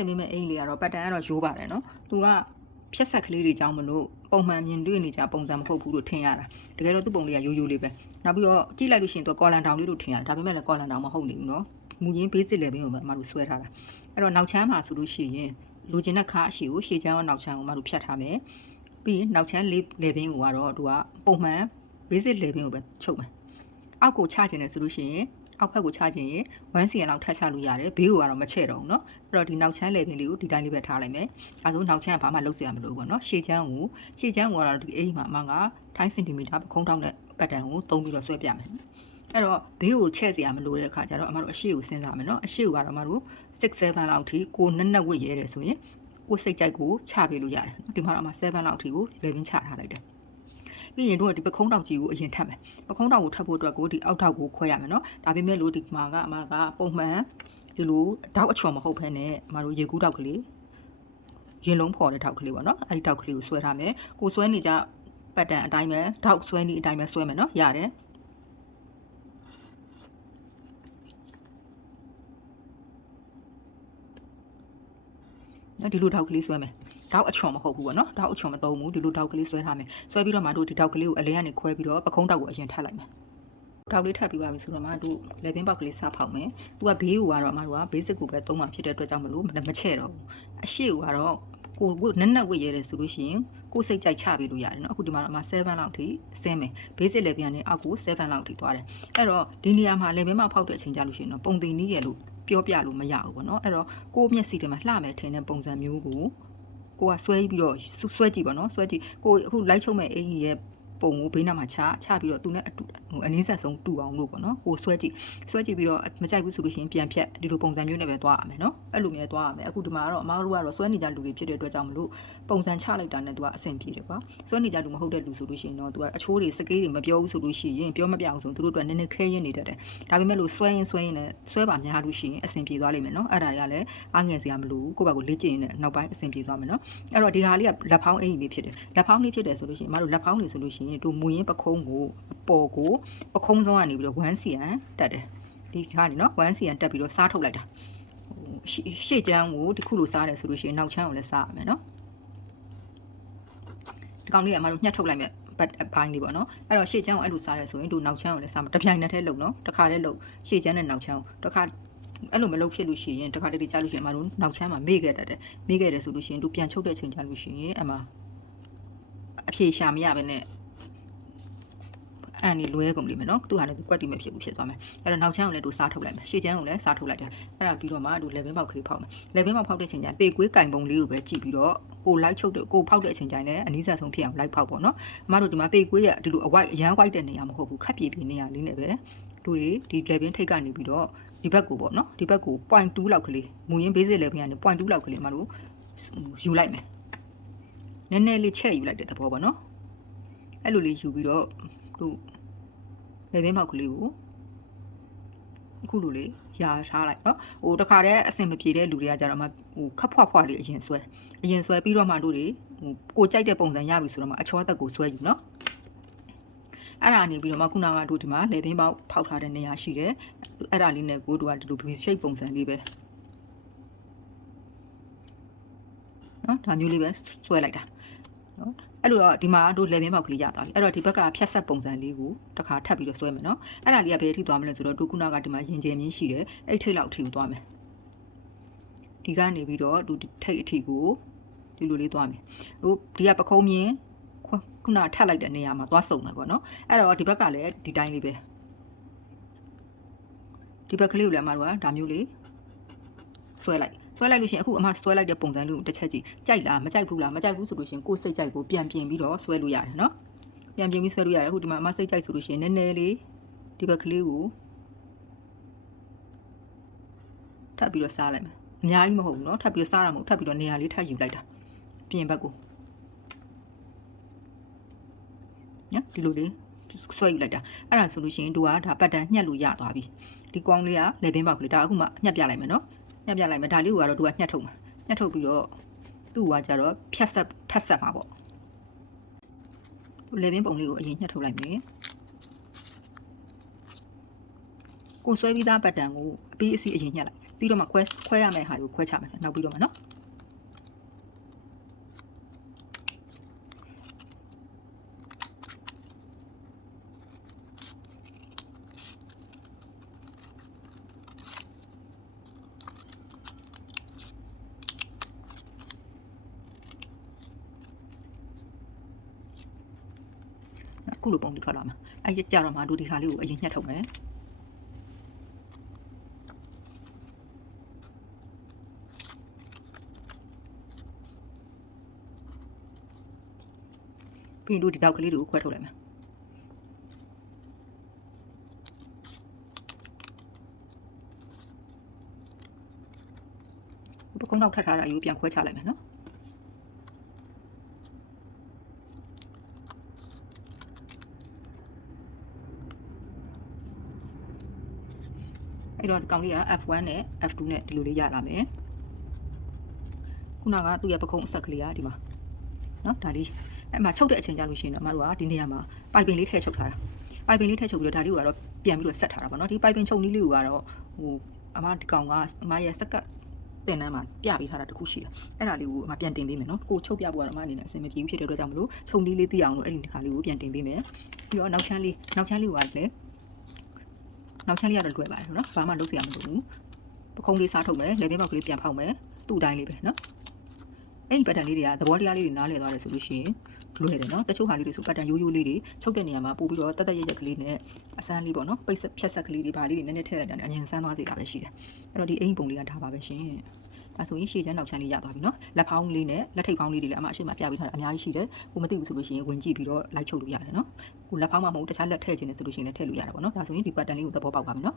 တယ်မိမဲ့အိမ်လေးကတော့ပတ်တန်ကတော့ရိုးပါတယ်နော်သူကဖြက်ဆက်ကလေးတွေကြောင်းမလို့ပုံမှန်မြင်တွေ့နေကြပုံစံမဟုတ်ဘူးလို့ထင်ရတာတကယ်တော့သူ့ပုံလေးကရိုးရိုးလေးပဲနောက်ပြီးတော့ကြည့်လိုက်လို့ရှိရင်သူကော်လန်တောင်လေးလို့ထင်ရတယ်ဒါပေမဲ့လည်းကော်လန်တောင်မဟုတ်နေဘူးနော်မူရင်း basic level ကိုပဲအမတို့ဆွဲထားတာအဲ့တော့နောက်ချမ်းမှာဆိုလို့ရှိရင်လိုချင်တဲ့ခါအရှိကိုရှေ့ချမ်းရောနောက်ချမ်းကိုအမတို့ဖြတ်ထားမယ်ပြီးရင်နောက်ချမ်းလေး level ကိုကတော့သူကပုံမှန် basic level ကိုပဲချုပ်မယ်အောက်ကိုချခြင်းနဲ့ဆိုလို့ရှိရင်အောက်ဘက်ကိုချခြင်းရင်1 cm လောက်ထပ်ချလို့ရတယ်ဘေးကိုကတော့မချဲ့တော့ဘူးเนาะအဲ့တော့ဒီနောက်ချမ်း level လေးကိုဒီတိုင်းလေးပဲထားလိုက်မယ်အဲဆိုနောက်ချမ်းကဘာမှလုပ်စရာမလိုဘူးပေါ့เนาะရှေ့ချမ်းကတော့ဒီအိမ်မှာအမက10 cm ပခုံးထောင်းတဲ့ပတ်တန်ကိုသုံးပြီးတော့ဆွဲပြမယ်အဲ့တော့ဘေးကိုချဲ့စရာမလိုတဲ့အခါကျတော့အမတို့အရှိကိုစဉ်းစားမယ်เนาะအရှိကိုကတော့အမတို့6 7လောက်ထိကိုနက်နက်ဝစ်ရဲတယ်ဆိုရင်ကိုစိတ်ကြိုက်ကိုချပေးလို့ရတယ်ဒီမှာတော့အမ7လောက်ထိကို level ချထားလိုက်တယ်ပြီးရင်တို့ကဒီပခုံးတောက်ကြီးကိုအရင်ထပ်မယ်ပခုံးတောက်ကိုထပ်ဖို့အတွက်ကိုဒီအောက်ထောက်ကိုခွဲရမယ်နော်ဒါပေမဲ့လို့ဒီမှာကအမကပုံမှန်ဒီလိုတောက်အချော်မဟုတ်ဘဲနဲ့အမတို့ရေကူးတောက်ကလေးရင်လုံးဖော်တဲ့တောက်ကလေးပေါ့နော်အဲ့ဒီတောက်ကလေးကိုဆွဲထားမယ်ကိုဆွဲနေကြပတ်တန်အတိုင်းပဲတောက်ဆွဲနေအတိုင်းပဲဆွဲမယ်နော်ရတယ်ဒီလိုတောက်ကလေးဆွဲမယ်တောက်အချော်မဟုတ်ဘူးပေါ့နော်တောက်အချော်မသုံးဘူးဒီလိုတောက်ကလေးဆွဲထားမယ်ဆွဲပြီးတော့မှတို့ဒီတောက်ကလေးကိုအလဲကနေခွဲပြီးတော့ပခုံးတောက်ကိုအရင်ထပ်လိုက်မယ်တောက်လေးထပ်ပြီးပါပြီဆိုတော့မှတို့လေပင်ပေါက်ကလေးစဖောက်မယ်သူကဘေးကိုကတော့အမတို့က basic ကိုပဲသုံးမှဖြစ်တဲ့အတွက်ကြောင့်မလို့မချဲ့တော့ဘူးအရှိကိုကတော့ကိုနက်နက်ဝစ်ရဲတယ်ဆိုလို့ရှိရင်ကိုစိတ်ကြိုက်ချပေးလို့ရတယ်နော်အခုဒီမှာအမ7လောက်ထိဆင်းမယ် basic လေပင်ကနေအောက်ကို7လောက်ထိသွားတယ်အဲ့တော့ဒီနေရာမှာလေပင်ပေါက်ဖောက်တဲ့အချိန်ကြလို့ရှိရင်တော့ပုံတင်နည်းရလို့ပြောပြလို့မရဘူးပေါ့နော်အဲ့တော့ကိုမျက်စိထဲမှာလှမယ်ထင်တဲ့ပုံစံမျိုးကိုကဆွဲပြီးတော့ဆွဲကြည့်ပါနော်ဆွဲကြည့်ကိုအခုလိုက်ချုံမဲ့အင်ကြီးရဲ့ပုံကိုဘေးနားမှာချပြီးတော့သူနဲ့အနည်းဆက်ဆုံးတူအောင်လို့ပေါ့နော်ကိုဆွဲကြည့်ပြီးတော့မကြိုက်ဘူးဆိုလို့ရှိရင်ပြန်ဖြတ်ဒီလိုပုံစံမျိုးနဲ့ပဲသွားရမယ်နော်အဲ့လိုမျိုးသွားရမယ်အခုဒီမှာတော့အမားတို့ကတော့ဆွဲနေကြလူတွေဖြစ်တဲ့အတွက်ကြောင့်မလို့ပုံစံချလိုက်တာနဲ့သူကအဆင်ပြေတယ်ကွာဆွဲနေကြလူမဟုတ်တဲ့လူဆိုလို့ရှိရင်တော့သူကအချိုးတွေစကေးတွေမပြောဘူးဆိုလို့ရှိရင်ပြောမပြအောင်ဆိုသူတို့အတွက်နည်းနည်းခဲရင်းနေတတ်တယ်ဒါပေမဲ့လို့ဆွဲရင်နဲ့ဆွဲပါများလို့ရှိရင်အဆင်ပြေသွားလိမ့်မယ်နော်အဲ့ဒါတွေကလည်းအားငယ်စရာမလိုဘူးကိုယ့်ဘက်ကိုလေ့ကျင့်ရင်နောက်ပိုင်းအဆင်ပြေသွားမယ်နော်အဲ့တော့ဒီဟာလေးကလက်ဖောင်းအင်ကြီးလေးဖြစ်တယ်လက်ဖောင်းလေးဖြစ်တယ်ဆိုလို့ရှိရင်အမတို့လက်ဖောင်းလေးဆိုလို့ရှိရင်တို့မူရင်းပခုံးကိုအပေါ်ကိုပခုံးဆုံးကနေပြီးတော့1 cm တက်တယ်ဒီခါနေနော်1 cm တက်ပြီးတော့စားထုတ်လိုက်တာရှေ့ချမ်းကိုဒီခုလိုစားတယ်ဆိုလို့ရှိရင်နောက်ချမ်းကိုလည်းစားရမယ်နော်ဒီကောင်လေးကအမတို့ညှက်ထုတ်လိုက်မယ်ဘိုင်းလေးပေါ့နော်အဲ့တော့ရှေ့ချမ်းကိုအဲ့လိုစားတယ်ဆိုရင်တို့နောက်ချမ်းကိုလည်းစားမှာတစ်ပြိုင်နက်တည်းလုံနော်တစ်ခါတည်းလုံရှေ့ချမ်းနဲ့နောက်ချမ်းကိုတစ်ခါအဲ့လိုမလုပ်ဖြစ်လို့ရှိရင်တစ်ခါတည်းကြားလို့ရှိရင်အမတို့နောက်ချမ်းမှာမေ့ခဲ့တတ်တယ်မေ့ခဲ့တယ်ဆိုလို့ရှိရင်တို့ပြန်ချုပ်တဲ့အချိန်ကြားလို့ရှိရင်အမအဖြေရှာမရဘဲနဲ့အန်ဒီလွဲကုန်လိမ့်မယ်နော်သူဟာလည်းကွက်တီမဖြစ်ဘူးဖြစ်သွားမယ်အဲ့တော့နောက်ချမ်းကိုလည်းတို့စားထုတ်လိုက်မယ်ရှေ့ချမ်းကိုလည်းစားထုတ်လိုက်တယ်အဲ့ဒါပြီးတော့မှတို့လေပင်ပေါက်ကလေးဖောက်မယ်လေပင်ပေါက်ဖောက်တဲ့အချိန်ကျရင်ပေကွေးကင်ပုံလေးကိုပဲကြည့်ပြီးတော့ကိုလိုက်ချုပ်တယ်ကိုဖောက်တဲ့အချိန်ကျရင်လည်းအနည်းဆက်ဆုံးဖြစ်အောင်လိုက်ဖောက်ပေါ့နော်အမတို့ဒီမှာပေကွေးရဒီလိုအဝိုက်အရန်ဝိုက်တဲ့နေရာမဟုတ်ဘူးခက်ပြေပြေနေရာလေးနဲ့ပဲတို့ဒီလေပင်ထိတ်ကနေပြီးတော့ဒီဘက်ကိုပေါ့နော်ဒီဘက်ကို 0.2 လောက်ကလေးမူရင်း basic လေပင်ကနေ 0.2 လောက်ကလေးအမတို့ယူလိုက်မယ်နည်းနည်းလေးချဲ့ယူလိုက်တဲ့သဘောပေါ့နော်အဲ့လိုလေးယူပြီးတော့တို့လေပင်ပေါက်ကလေးကိုအခုလိုလေးရာထားလိုက်နော်ဟိုတခါတည်းအဆင်မပြေတဲ့လူတွေကကြတော့မှဟိုခက်ဖွားလေးအရင်ဆွဲပြီးတော့မှတို့တွေဟိုကိုကြိုက်တဲ့ပုံစံရပြီဆိုတော့မှအချောသက်ကိုဆွဲယူနော်အဲ့ဒါနေပြီးတော့မှခုနကတို့ဒီမှာလေပင်ပေါက်ဖောက်ထားတဲ့နေရာရှိတယ်အဲ့ဒါလေးနဲ့ကိုတို့ကဒီလို V shape ပုံစံလေးပဲနော်ဒါမျိုးလေးပဲဆွဲလိုက်တာနော်အဲ့လိုတော့ဒီမှာတို့လေပင်ပေါက်ကလေးရသွားပြီအဲ့တော့ဒီဘက်ကဖြတ်ဆက်ပုံစံလေးကိုတစ်ခါထပ်ပြီးတော့ဆွဲမယ်နော်အဲ့ဒါလေးကဘယ်အထိသွားမလဲဆိုတော့တို့ခုနကဒီမှာရင်ကျယ်မြင့်ရှိတယ်အဲ့ထိတ်လောက်အထိကိုသွားမယ်ဒီကနေပြီးတော့တို့ထိတ်အထိကိုဒီလိုလေးသွားမယ်တို့ဒီကပခုံးမြင်ခုနထပ်လိုက်တဲ့နေရာမှာသွားစုံမယ်ပေါ့နော်အဲ့တော့ဒီဘက်ကလည်းဒီတိုင်းလေးပဲဒီဘက်ကလေးကိုလည်းအမတို့ကဒါမျိုးလေးဆွဲလိုက်လို့ရှိရင်အခုအမဆွဲလိုက်တဲ့ပုံစံလေးကိုတစ်ချက်ကြည့်ကြိုက်လားမကြိုက်ဘူးလားမကြိုက်ဘူးဆိုလို့ရှိရင်ကိုယ်စိတ်ကြိုက်ကိုပြန်ပြင်ပြီးတော့ဆွဲလို့ရတယ်နော်ပြန်ပြင်ပြီးဆွဲလို့ရတယ်အခုဒီမှာအမစိတ်ကြိုက်ဆိုလို့ရှိရင်နည်းနည်းလေးဒီဘက်ကလေးကိုထပ်ပြီးတော့စားလိုက်မယ်အများကြီးမဟုတ်ဘူးနော်ထပ်ပြီးတော့စားတာမဟုတ်ထပ်ပြီးတော့နေရာလေးထပ်ယူလိုက်တာပြင်ဘက်ကိုနော်ဒီလိုလေးဆွဲယူလိုက်တာအဲ့ဒါဆိုလို့ရှိရင်တို့ကဒါပတ်တန်ညှက်လို့ရသွားပြီဒီကွန်လေးကလေပင်ပေါက်ကလေးဒါအခုမှညှက်ပြလိုက်မယ်နော်ညှက်ပြလိုက်မယ်ဒါလေးကိုကတော့တို့ကညှက်ထုတ်မှာညှက်ထုတ်ပြီးတော့သူ့ကကြတော့ဖြတ်ဆက်ထပ်ဆက်မှာပေါ့လေပင်ပုံလေးကိုအရင်ညှက်ထုတ်လိုက်မယ်ကိုဆွဲပြီးသားပတ်တန်ကိုအပြီးအစီအရင်ညှက်လိုက် ပြီးတော့မှခွဲရမယ့်ဟာကိုခွဲချမယ်နောက်ပြီးတော့မှနော်အခုလိုပုံပြီးထွက်လာမှာအဲ့ကြတော့မှတို့ဒီဟာလေးကိုအရင်ညှက်ထုတ်မယ်ပြီးရင်တို့ဒီတောက်ကလေးတွေကိုခွဲထုတ်လိုက်မယ်ပကုံးတော့ထပ်ထားတာယူပြန်ခွဲချလိုက်မယ်နော်အဲ့တော့ကောင်လေးက F1 နဲ့ F2 နဲ့ဒီလိုလေးရလာမယ်ခုနကသူ့ရဲ့ပကုံးအဆက်ကလေးကဒီမှာနော်ဒါလေးအဲ့မှာချုပ်တဲ့အချိန်ကြာလို့ရှိရင်တော့အမတို့ကဒီနေရာမှာပိုက်ပင်လေးထည့်ချုပ်ထားတာပိုက်ပင်လေးထည့်ချုပ်ပြီးတော့ဒါလေးကိုကတော့ပြန်ပြီးတော့ဆက်ထားတာပေါ့နော်ဒီပိုက်ပင်ချုပ်နည်းလေးကိုကတော့ဟိုအမဒီကောင်ကအမရဲ့စက်ကတင်တန်းမှာပြပေးထားတာတခုရှိတယ်အဲ့ဒါလေးကိုအမပြန်တင်ပေးမယ်နော်ကိုချုပ်ပြဖို့ကတော့အမအနေနဲ့အဆင်မပြေဘူးဖြစ်တဲ့အတွက်ကြောင့်မလို့ချုပ်နည်းလေးသိအောင်လို့အဲ့ဒီခါလေးကိုပြန်တင်ပေးမယ်ပြီးတော့နောက်ချမ်းလေးကိုကလည်းနောက်ချမ်းလေးကတော့လွယ်ပါတယ်နော်ဘာမှလုပ်စရာမလိုဘူးပခုံးလေးစားထုတ်မယ်လေဘင်းပေါက်ကလေးပြန်ဖောက်မယ်သူ့အတိုင်းလေးပဲနော်အဲ့ဒီ pattern လေးတွေကသဘောတရားလေးတွေနားလည်သွားတယ်ဆိုလို့ရှိရင်လွယ်တယ်နော်တချို့ဟာလေးတွေဆို pattern ရိုးရိုးလေးတွေချုပ်တဲ့နေရာမှာပို့ပြီးတော့တက်ရက်ကလေးနဲ့အစမ်းလေးပေါ့နော်ပိတ်ဆက်ဖြတ်ဆက်ကလေးတွေဘာလေးတွေနည်းနည်းထည့်လိုက်တာနဲ့အငြင်းဆန်းသွားစေတာပဲရှိတယ်အဲ့တော့ဒီအင်ပုံလေးကဒါပါပဲရှင်ဒါဆိုရင်ရှေ့ချမ်းနောက်ချမ်းလေးရသွားပြီနော်လက်ဖောင်းလေးနဲ့လက်ထိပ်ဖောင်းလေးတွေလည်းအမအရှိမပြပေးထားတာအများကြီးရှိတယ်ကိုမသိဘူးဆိုလို့ရှိရင်ဝင်ကြည့်ပြီးတော့လိုက်ချုပ်လို့ရတယ်နော်ကိုလက်ဖောင်းမှာမဟုတ်တခြားလက်ထည့်ခြင်းနဲ့ဆိုလို့ရှိရင်လည်းထည့်လို့ရတာပေါ့နော်ဒါဆိုရင်ဒီ pattern လေးကိုသဘောပေါက်ပါပြီနော်